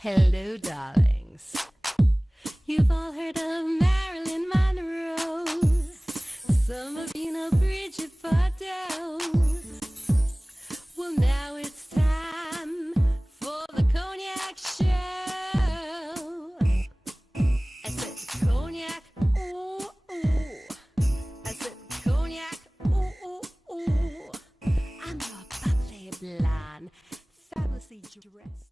Hello, darlings. You've all heard of Marilyn Monroe. Some of you know Bridget Bardot. Well, now it's time for the Cognac show. I said cognac, ooh, ooh. I said cognac, ooh, ooh, ooh. I'm your bubbly blonde, fabulously dressed.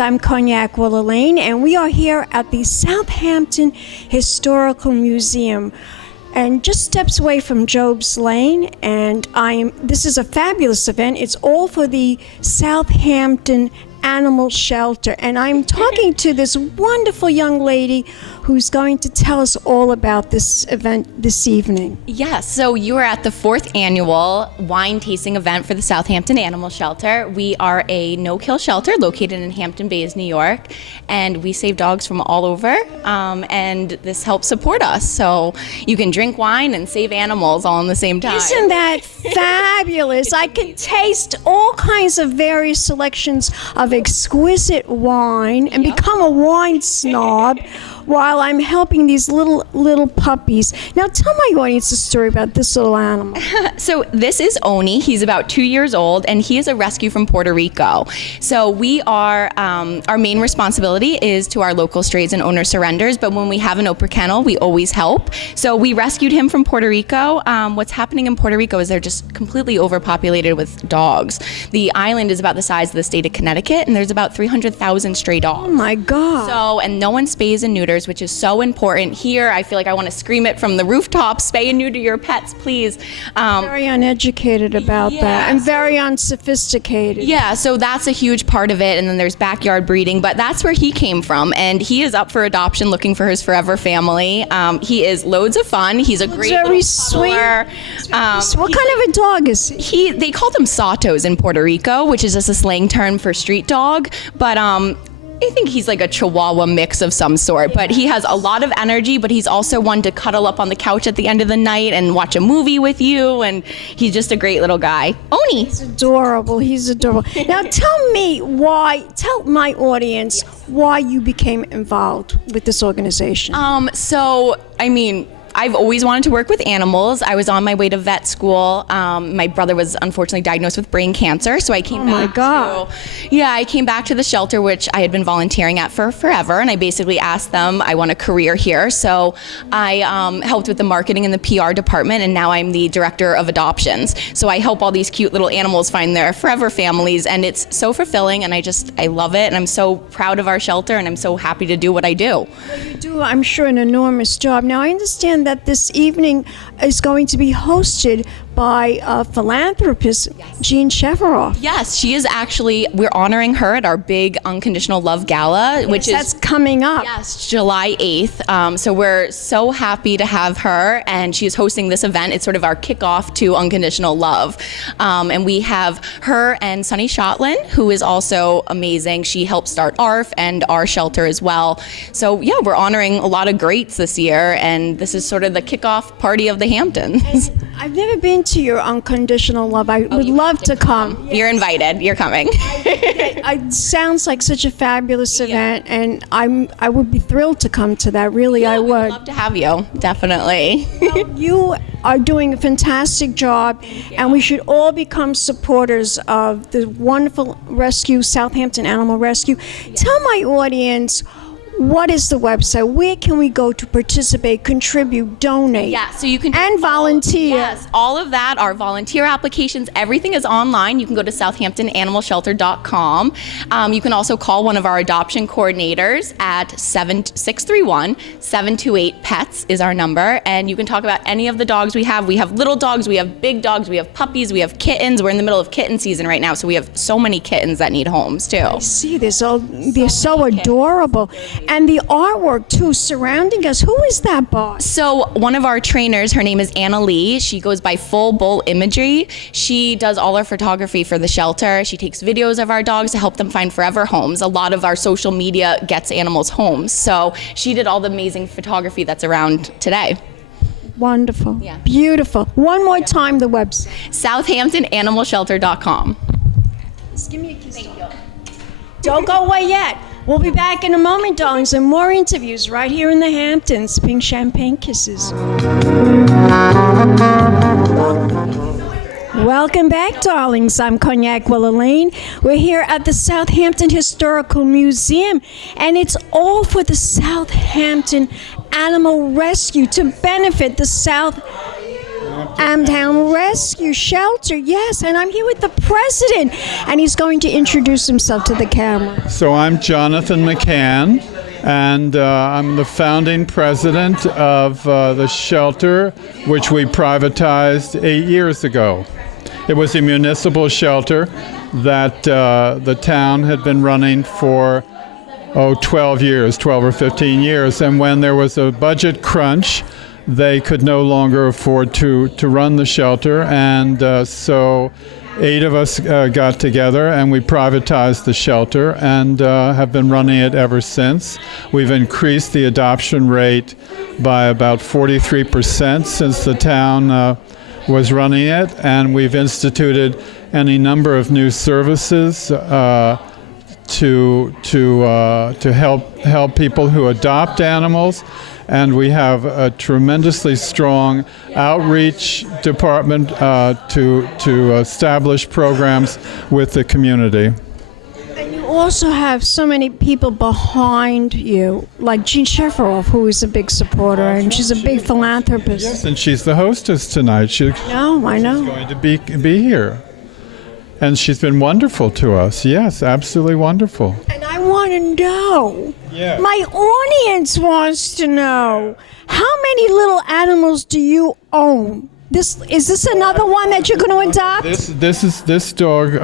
I'm Cognac Wellerlane, and we are here at the Southampton Historical Museum, and just steps away from Job's Lane. And this is a fabulous event. It's all for the Southampton Animal Shelter, and I'm talking to this wonderful young lady who's going to tell us all about this event this evening. Yes, so you are at the 4th annual wine tasting event for the Southampton Animal Shelter. We are a no-kill shelter located in Hampton Bays, New York, and we save dogs from all over, and this helps support us. So you can drink wine and save animals all in the same time. Isn't that fabulous? I can taste all kinds of various selections of exquisite wine and become a wine snob while I'm helping these little puppies. Now tell my audience a story about this little animal. So this is Oni. He's about 2 years old, and he is a rescue from Puerto Rico. So we are, our main responsibility is to our local strays and owner surrenders, but when we have an open kennel, we always help. So we rescued him from Puerto Rico. What's happening in Puerto Rico is they're just completely overpopulated with dogs. The island is about the size of the state of Connecticut, and there's about 300,000 stray dogs. Oh my God. So, and no one spays and neuters, which is so important. Here, I feel like I want to scream it from the rooftops, spay and neuter your pets, please. Very uneducated about that, and very unsophisticated. Yeah, so that's a huge part of it, and then there's backyard breeding, but that's where he came from, and he is up for adoption, looking for his forever family. He is loads of fun. He's a great very little sweet. What kind of a dog is he? They call them Satos in Puerto Rico, which is just a slang term for street dog, but I think he's like a Chihuahua mix of some sort, but he has a lot of energy, but he's also one to cuddle up on the couch at the end of the night and watch a movie with you, and he's just a great little guy. Oni. He's adorable. He's adorable. Now tell my audience why you became involved with this organization. So, I mean, I've always wanted to work with animals. I was on my way to vet school. My brother was unfortunately diagnosed with brain cancer, so I came I came back to the shelter, which I had been volunteering at for forever, and I basically asked them, I want a career here. So I helped with the marketing and the PR department, and now I'm the director of adoptions. So I help all these cute little animals find their forever families, and it's so fulfilling, and I love it, and I'm so proud of our shelter, and I'm so happy to do what I do. Well, you do, I'm sure, an enormous job. Now, I understand that this evening is going to be hosted by a philanthropist, Jean Cheveroff. Yes, she is actually, we're honoring her at our big Unconditional Love Gala, which is... That's coming up. Yes, July 8th. So we're so happy to have her, and she is hosting this event. It's sort of our kickoff to Unconditional Love. And we have her and Sunny Shotlin, who is also amazing. She helped start ARF and our shelter as well. So yeah, we're honoring a lot of greats this year, and this is sort of the kickoff party of the Hamptons. And I've never been to your Unconditional Love. I would love to come. You're invited. You're coming. It sounds like such a fabulous event, and I would be thrilled to come to that. Really, I would. I'd love to have you. Definitely. Well, you are doing a fantastic job, and we should all become supporters of the wonderful rescue, Southampton Animal Rescue. Tell my audience, what is the website? Where can we go to participate, contribute, donate? Yeah, so you can and volunteer. Yes, all of that, our volunteer applications, everything is online. You can go to southamptonanimalshelter.com. You can also call one of our adoption coordinators at 631-728-PETS is our number, and you can talk about any of the dogs we have. We have little dogs, we have big dogs, we have puppies, we have kittens. We're in the middle of kitten season right now, so we have so many kittens that need homes too. I see this. They're so adorable. And the artwork, too, surrounding us. Who is that boss? So one of our trainers, her name is Anna Lee. She goes by Full Bull Imagery. She does all our photography for the shelter. She takes videos of our dogs to help them find forever homes. A lot of our social media gets animals homes. So she did all the amazing photography that's around today. Wonderful. Yeah. Beautiful. One more time, the website. southamptonanimalshelter.com. Just give me a kiss. Thank you. Don't go away yet. We'll be back in a moment, darlings, and more interviews right here in the Hamptons. Pink champagne kisses. Welcome back, darlings. I'm Cognac Wellerlane. We're here at the Southampton Historical Museum, and it's all for the Southampton Animal Rescue to benefit the Southampton Rescue Shelter. Yes, and I'm here with the president, and he's going to introduce himself to the camera. So I'm Jonathan McCann, and I'm the founding president of the shelter, which we privatized 8 years ago. It was a municipal shelter that the town had been running for 12 or 15 years, and when there was a budget crunch, they could no longer afford to run the shelter, and so 8 of us got together and we privatized the shelter and have been running it ever since. We've increased the adoption rate by about 43% since the town was running it, and we've instituted any number of new services to help people who adopt animals. And we have a tremendously strong outreach department to establish programs with the community. And you also have so many people behind you, like Jean Cheveroff, who is a big supporter, and she's a big philanthropist. Yes, and she's the hostess tonight. I know. She's going to be here. And she's been wonderful to us. Yes, absolutely wonderful. And I want to know, my audience wants to know, how many little animals do you own? Is this another one that you're going to adopt? This dog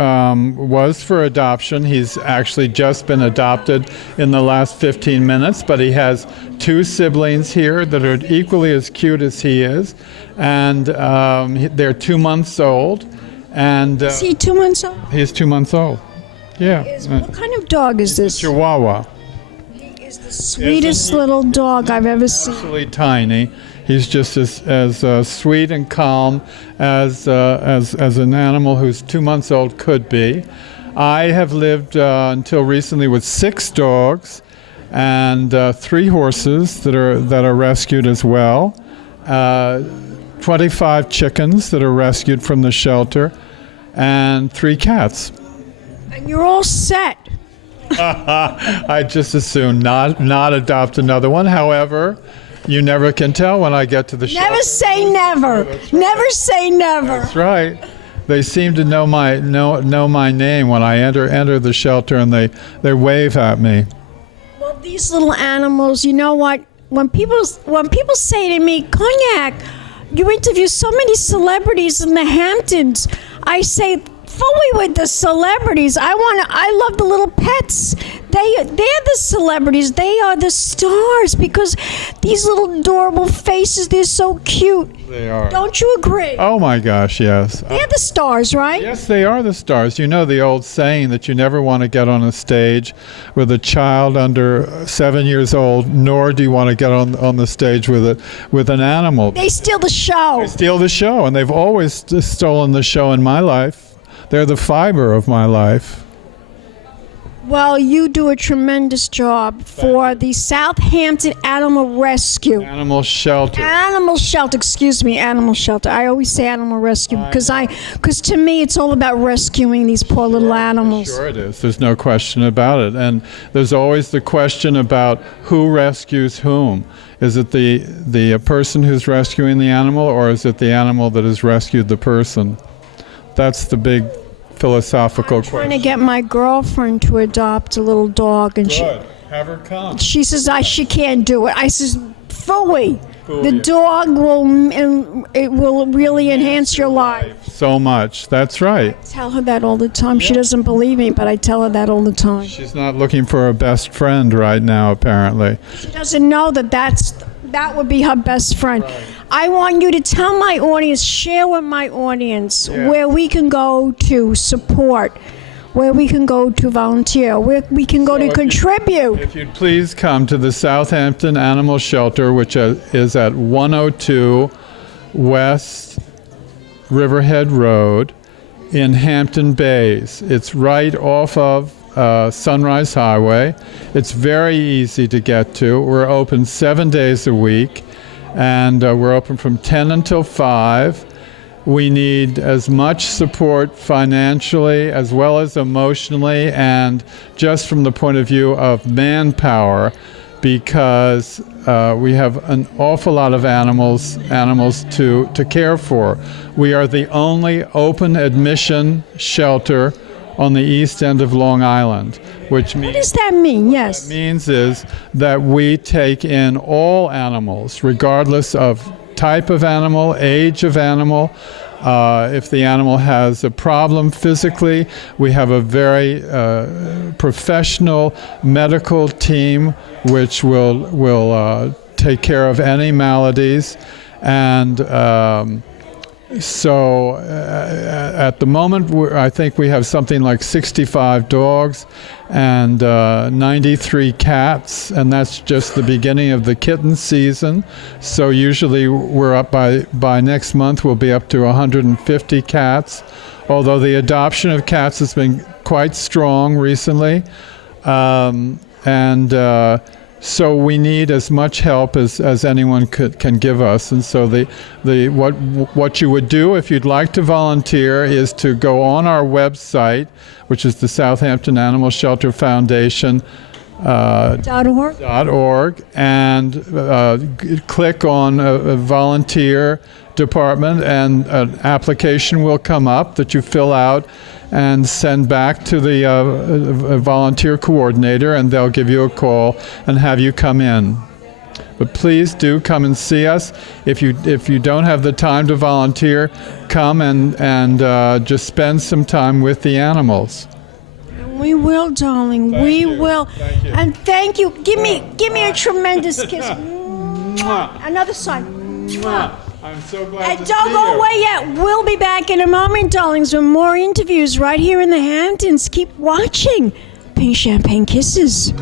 was for adoption. He's actually just been adopted in the last 15 minutes, but he has 2 siblings here that are equally as cute as he is, and they're 2 months old. And is he 2 months old? He's 2 months old. Yeah. What kind of dog is this? Chihuahua. He is the sweetest little dog I've ever seen. Absolutely tiny. He's just as sweet and calm as an animal who's 2 months old could be. I have lived until recently with 6 dogs and 3 horses that are rescued as well. 25 chickens that are rescued from the shelter, and 3 cats. And you're all set. I just as soon not adopt another one. However, you never can tell when I get to the shelter. Never say never. Never say never. That's right. They seem to know my name when I enter the shelter, and they wave at me. Well, these little animals, you know what? When people say to me, Cognac, you interview so many celebrities in the Hamptons, I say, fully with the celebrities. I love the little pets. They're the celebrities. They are the stars because these little adorable faces, they're so cute. They are. Don't you agree? Oh my gosh, yes. They're the stars, right? Yes, they are the stars. You know the old saying that you never want to get on a stage with a child under 7 years old, nor do you want to get on the stage with an animal. They steal the show. They steal the show, and they've always stolen the show in my life. They're the fiber of my life. Well, you do a tremendous job for the Southampton Animal Rescue. Animal Shelter. Animal Shelter, excuse me, Animal Shelter. I always say Animal Rescue because to me it's all about rescuing these poor little animals. Sure it is. There's no question about it. And there's always the question about who rescues whom. Is it the person who's rescuing the animal, or is it the animal that has rescued the person? That's the big philosophical question. I'm trying to get my girlfriend to adopt a little dog, and Have her come. she says she can't do it. I says, Fully. The dog will really enhance your life. So much. That's right. I tell her that all the time. She doesn't believe me, but I tell her that all the time. She's not looking for a best friend right now, apparently. She doesn't know that would be her best friend. Right. I want you to tell my audience, share with my audience where we can go to support, where we can go to volunteer, where we can go to contribute. If you'd please come to the Southampton Animal Shelter, which is at 102 West Riverhead Road in Hampton Bays. It's right off of Sunrise Highway. It's very easy to get to. We're open 7 days a week, and we're open from 10 until 5. We need as much support financially as well as emotionally, and just from the point of view of manpower, because we have an awful lot of animals to care for. We are the only open admission shelter on the east end of Long Island, which means... What does that mean? Yes. What it means is that we take in all animals, regardless of type of animal, age of animal. If the animal has a problem physically, we have a very professional medical team which will take care of any maladies. And so at the moment, I think we have something like 65 dogs and 93 cats, and that's just the beginning of the kitten season. So usually we're up by next month, we'll be up to 150 cats, although the adoption of cats has been quite strong recently. So we need as much help as anyone can give us. And so what you would do if you'd like to volunteer is to go on our website, which is the Southampton Animal Shelter Foundation .org, and click on a volunteer department, and an application will come up that you fill out and send back to the volunteer coordinator, and they'll give you a call and have you come in. But please do come and see us. If you don't have the time to volunteer, come and just spend some time with the animals. We will, darling. We will. Thank you. And thank you. Give me a tremendous kiss. Another sign. I'm so glad And to don't see go you. away yet. We'll be back in a moment, darlings, with more interviews right here in the Hamptons. Keep watching Pink Champagne Kisses.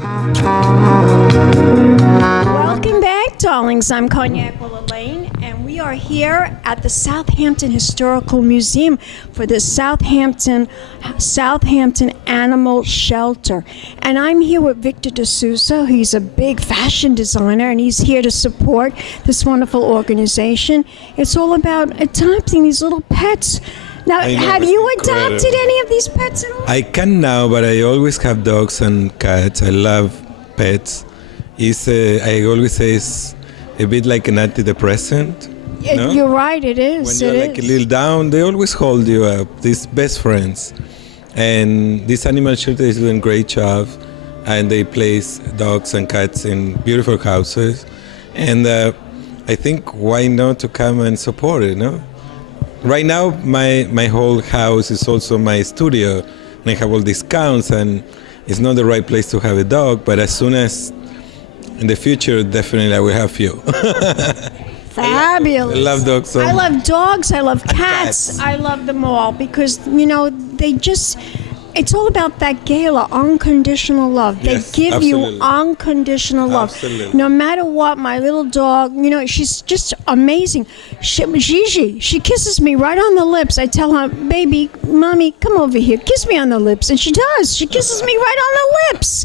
Welcome back, darlings. I'm Cognac Wellerlane, and we We are here at the Southampton Historical Museum for the Southampton Animal Shelter. And I'm here with Victor deSouza. He's a big fashion designer, and he's here to support this wonderful organization. It's all about adopting these little pets. Now, have you adopted any of these pets at all? I can now, but I always have dogs and cats. I love pets. I always say it's a bit like an antidepressant. No? You're right, it is. When you're like a little down, they always hold you up. These best friends. And this animal shelter is doing a great job. And they place dogs and cats in beautiful houses. And I think why not to come and support it, no? Right now, my whole house is also my studio. And I have all discounts, and it's not the right place to have a dog, but as soon as in the future, definitely I will have you. Fabulous. I love dogs. So I love dogs. I love cats. cats. I love them all because, it's all about that gala, unconditional love. They Yes, give absolutely. you unconditional love. Absolutely. No matter what, my little dog, she's just amazing. Gigi, she kisses me right on the lips. I tell her, baby, mommy, come over here. Kiss me on the lips. And she does. She kisses me right on the lips.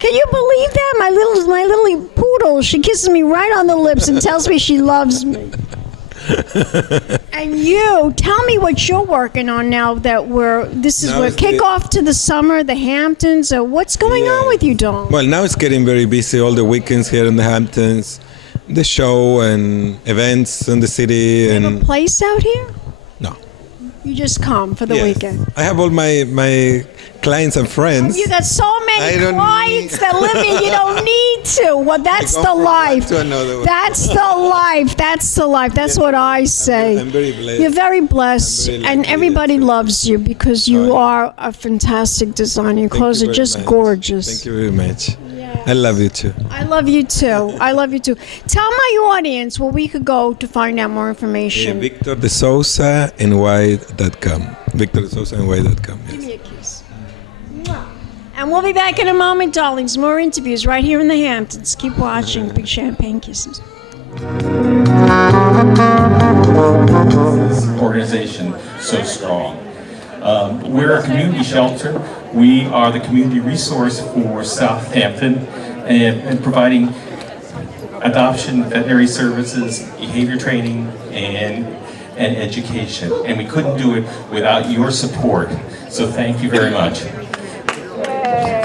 Can you believe that? My little poodle, she kisses me right on the lips and tells me she loves me. And you, tell me what you're working on now that we're kickoff to the summer, the Hamptons. What's going on with you, Don? Well, now it's getting very busy. All the weekends here in the Hamptons, the show and events in the city. You have a place out here? No. You just come for the Yes. weekend. I have all my clients and friends. You got so I many don't clients that live here, you don't need to. Well, that's I go the from one life. to another one. That's the life. That's the life. That's what I say. I'm very blessed. You're very blessed, I'm very and lucky, everybody yes. loves you because you Right. are a fantastic designer. Your Thank clothes you are very just much. gorgeous. Thank you very much. I love you too. I love you too. I love you too. Tell my audience where we could go to find out more information. Victor deSouza NY.com. Victor deSouza NY.com. Give Yes. me a kiss. Mwah. And we'll be back in a moment, darlings. More interviews right here in the Hamptons. Keep watching. Big champagne kisses. Organization so strong. We're a community shelter. We are the community resource for Southampton and providing adoption, veterinary services, behavior training, and education. And we couldn't do it without your support. So thank you very much.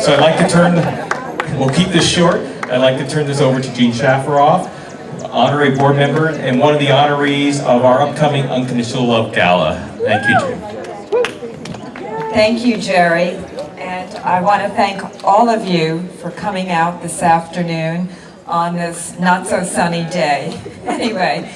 So I'd like to we'll keep this short. I'd like to turn this over to Gene Shafaroff, honorary board member and one of the honorees of our upcoming Unconditional Love Gala. Thank you, Gene. Thank you, Jerry. And I want to thank all of you for coming out this afternoon on this not so sunny day. Anyway,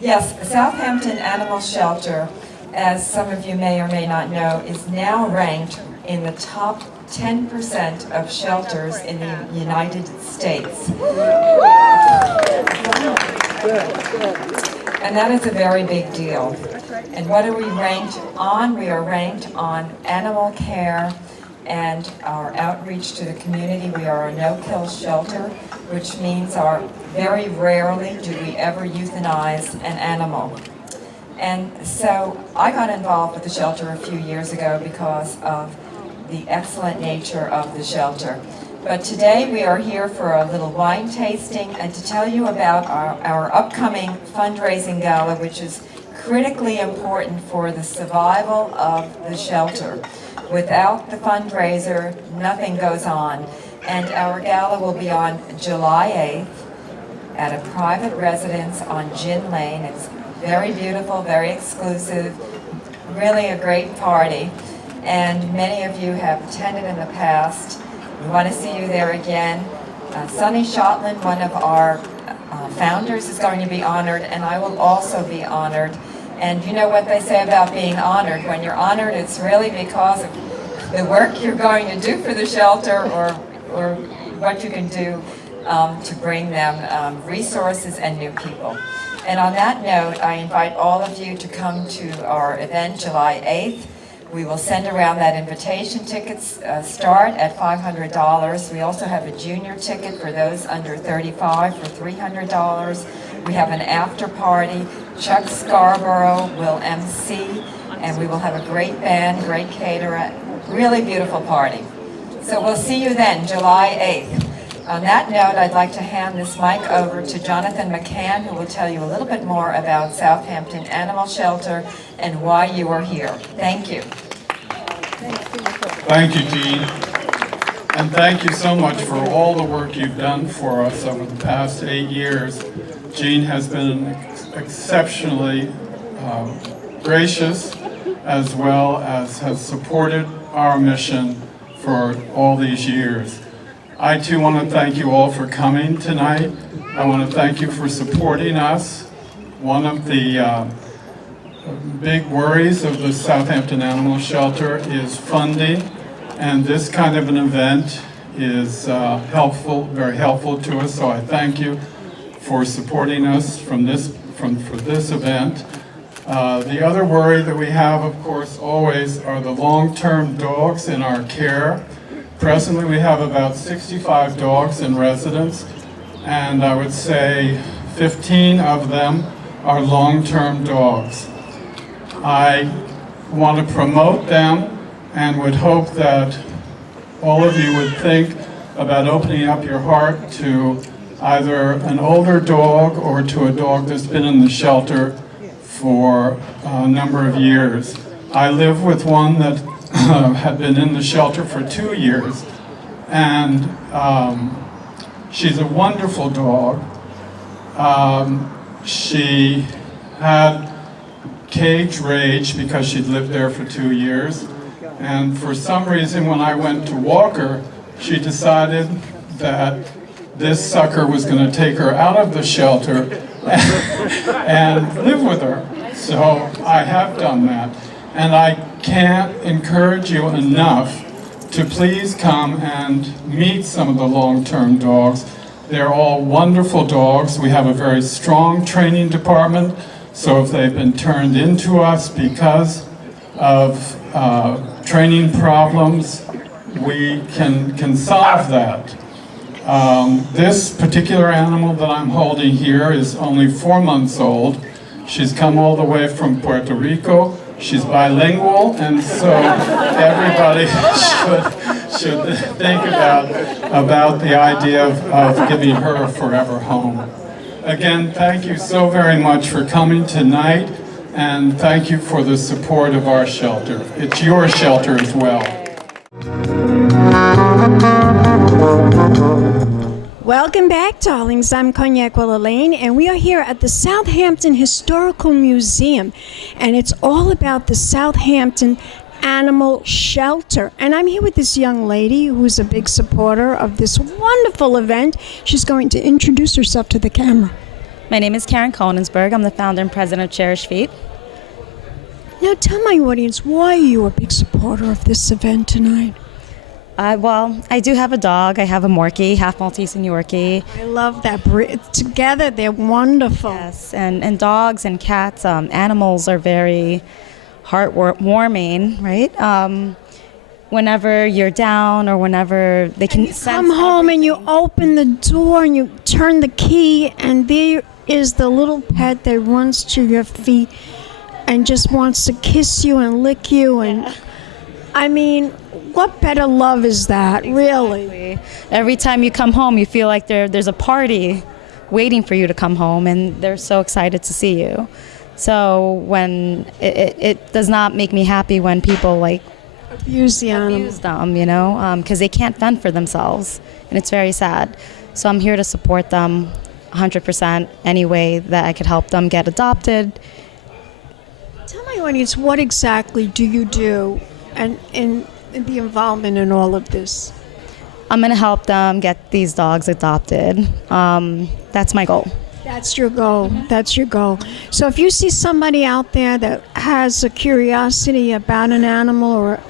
yes, Southampton Animal Shelter, as some of you may or may not know, is now ranked in the top 10% of shelters in the United States. And that is a very big deal. And what are we ranked on? We are ranked on animal care and our outreach to the community. We are a no-kill shelter, which means very rarely do we ever euthanize an animal. And so I got involved with the shelter a few years ago because of the excellent nature of the shelter. But today we are here for a little wine tasting and to tell you about our upcoming fundraising gala, which is critically important for the survival of the shelter. Without the fundraiser, nothing goes on. And our gala will be on July 8th at a private residence on Gin Lane. It's very beautiful, very exclusive, really a great party. And many of you have attended in the past. We want to see you there again. Sonny Shotland, one of our founders, is going to be honored, and I will also be honored. And you know what they say about being honored. When you're honored, it's really because of the work you're going to do for the shelter or what you can do to bring them resources and new people. And on that note, I invite all of you to come to our event July 8th. We will send around that invitation. Tickets start at $500. We also have a junior ticket for those under 35 for $300. We have an after party. Chuck Scarborough will MC, and we will have a great band, great caterer, really beautiful party. So we'll see you then, July 8th. On that note, I'd like to hand this mic over to Jonathan McCann, who will tell you a little bit more about Southampton Animal Shelter and why you are here. Thank you. Thank you, Jean. And thank you so much for all the work you've done for us over the past 8 years. Jean has been exceptionally gracious, as well as has supported our mission for all these years. I too want to thank you all for coming tonight. I want to thank you for supporting us. One of the big worries of the Southampton Animal Shelter is funding, and this kind of an event is helpful, very helpful to us. So I thank you for supporting us for this event. The other worry that we have, of course, always are the long-term dogs in our care. Presently, we have about 65 dogs in residence, and I would say 15 of them are long-term dogs. I want to promote them and would hope that all of you would think about opening up your heart to either an older dog or to a dog that's been in the shelter for a number of years. I live with one that had been in the shelter for 2 years, and she's a wonderful dog. She had cage rage because she'd lived there for 2 years, and for some reason when I went to walk her, she decided that this sucker was going to take her out of the shelter and live with her. So I have done that. And I can't encourage you enough to please come and meet some of the long-term dogs. They're all wonderful dogs. We have a very strong training department, so if they've been turned into us because of training problems, we can solve that. This particular animal that I'm holding here is only 4 months old. She's come all the way from Puerto Rico. She's bilingual, and so everybody should think about the idea of giving her a forever home. Again, thank you so very much for coming tonight, and thank you for the support of our shelter. It's your shelter as well. Welcome back, darlings. I'm Cognac Wellerlane, and we are here at the Southampton Historical Museum, and it's all about the Southampton Animal Shelter. And I'm here with this young lady who's a big supporter of this wonderful event. She's going to introduce herself to the camera. My name is Karen Koeningsberg. I'm the founder and president of Cherished. Now tell my audience, why are you a big supporter of this event tonight? Well, I do have a dog. I have a Morkie, half Maltese and Yorkie. I love that breed. Together, they're wonderful. Yes, and dogs and cats, animals are very heartwarming, right? Whenever you're down or whenever they can come home and you open the door and you turn the key, and there is the little pet that runs to your feet and just wants to kiss you and lick you. And I mean, what better love is that, really? Exactly. Every time you come home, you feel like there's a party waiting for you to come home, and they're so excited to see you. So when it does not make me happy when people like abuse the animal. Abuse them, you know, because they can't fend for themselves, and it's very sad. So I'm here to support them 100% any way that I could help them get adopted. Tell my audience, what exactly do you do and in the involvement in all of this? I'm going to help them get these dogs adopted. That's my goal. That's your goal. That's your goal. So if you see somebody out there that has a curiosity about an animal or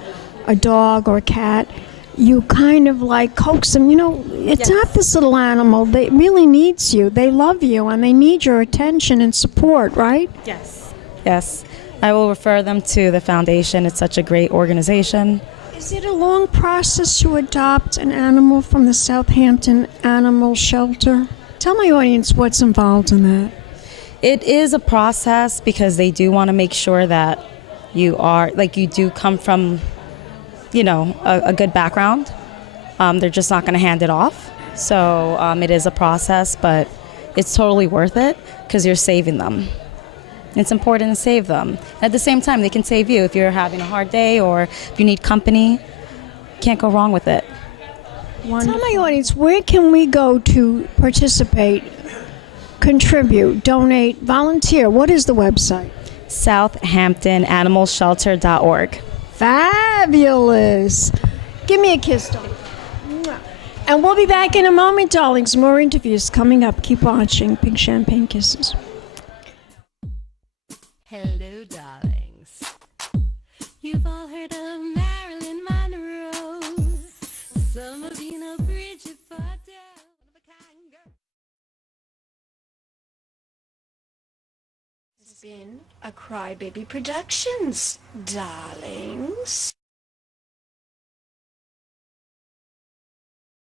a dog or a cat, you kind of like coax them. You know, it's not this little animal. They really needs you. They love you, and they need your attention and support, right? Yes. Yes. I will refer them to the foundation. It's such a great organization. Is it a long process to adopt an animal from the Southampton Animal Shelter? Tell my audience what's involved in that. It is a process because they do want to make sure that you are, like, you do come from, you know, a good background. They're just not going to hand it off. So it is a process, but it's totally worth it because you're saving them. It's important to save them. At the same time, they can save you if you're having a hard day or if you need company. Can't go wrong with it. Tell my audience, where can we go to participate, contribute, donate, volunteer? What is the website? SouthamptonAnimalShelter.org. Fabulous. Give me a kiss, darling. And we'll be back in a moment, darlings. More interviews coming up. Keep watching. Big champagne kisses. Hello, darlings. You've all heard of Marilyn Monroe. Some of you know Bridget Fordell. It's been a Crybaby Productions, darlings.